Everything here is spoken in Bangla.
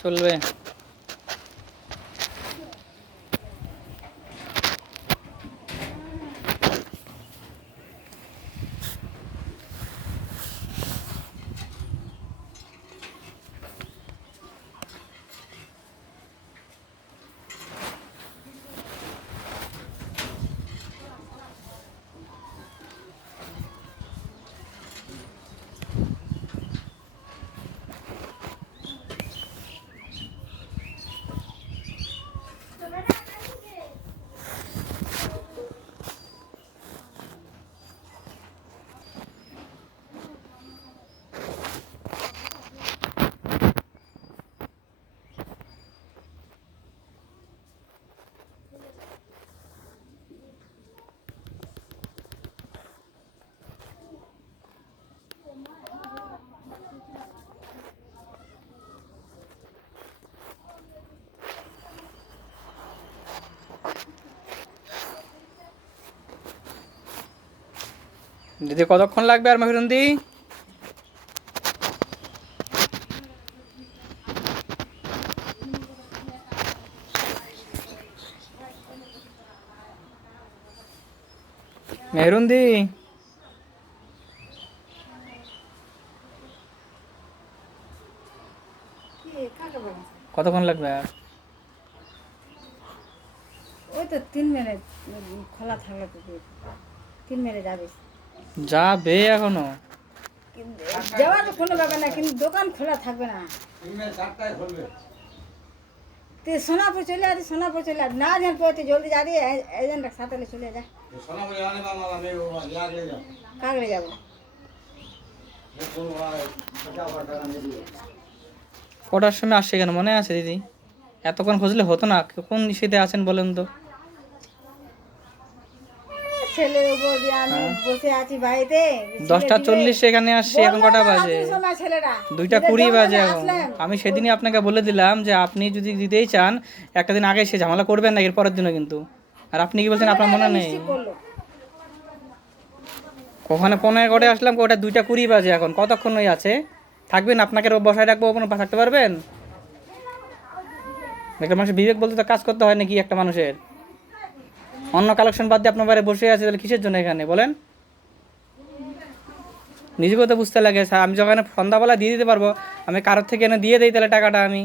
চলবে। দিদি কতক্ষণ লাগবে আর মেহরুন্দি? মেহরুন্দি কতক্ষণ লাগবে আর? ওই তো 3 মিনিট খোলা থাকলে তো 3 মিনিট যাবে। যাবে এখনো? যাওয়ার তো কোনো ব্যাপার না, কিন্তু দোকান খোলা থাকবে না। তুই সোনাপুর চলে আসি, সোনাপুর চলে আস না, জান তুই জলদি যা দিয়ে এজেন্টটা সাথে চলে যা। কাগড়ে যাবো। কটার সময় আসছে কেন মনে আছে দিদি? এতক্ষণ খুঁজলে হতো না। কোন শীতে আছেন বলেন তো? ছেলের উপর দিয়ে আমি বসে আছি বাড়িতে। 10:40 এখানে আসছে, এখন কটা বাজে? 2:20 বাজে এখন। আমি সেদিনই আপনাকে বলে দিলাম যে আপনি যদি দিতেই চান একটা দিন আগে সে ঝামেলা করবেন না এর পরের দিনও কিন্তু। আর আপনি কি বলছেন আপনার মনে নেই? ওখানে 15 করে আসলাম, ওটা 2:20 বাজে এখন। কতক্ষণ ওই আছে? থাকবেন? আপনাকে বসায় রাখবো, ওখানে থাকতে পারবেন? একটা মানুষের বিবেক বলতে তো কাজ করতে হয় নাকি একটা মানুষের? অন্য কালেকশন বাদ দিয়ে আপনার বাইরে বসে আছে, তাহলে কিসের জন্য এখানে বলেন? নিজেকেও তো বুঝতে লাগে। আমি যখন সন্ধ্যাবেলা দিয়ে দিতে পারবো, আমি কারোর থেকে এনে দিয়ে দিই তাহলে টাকাটা আমি।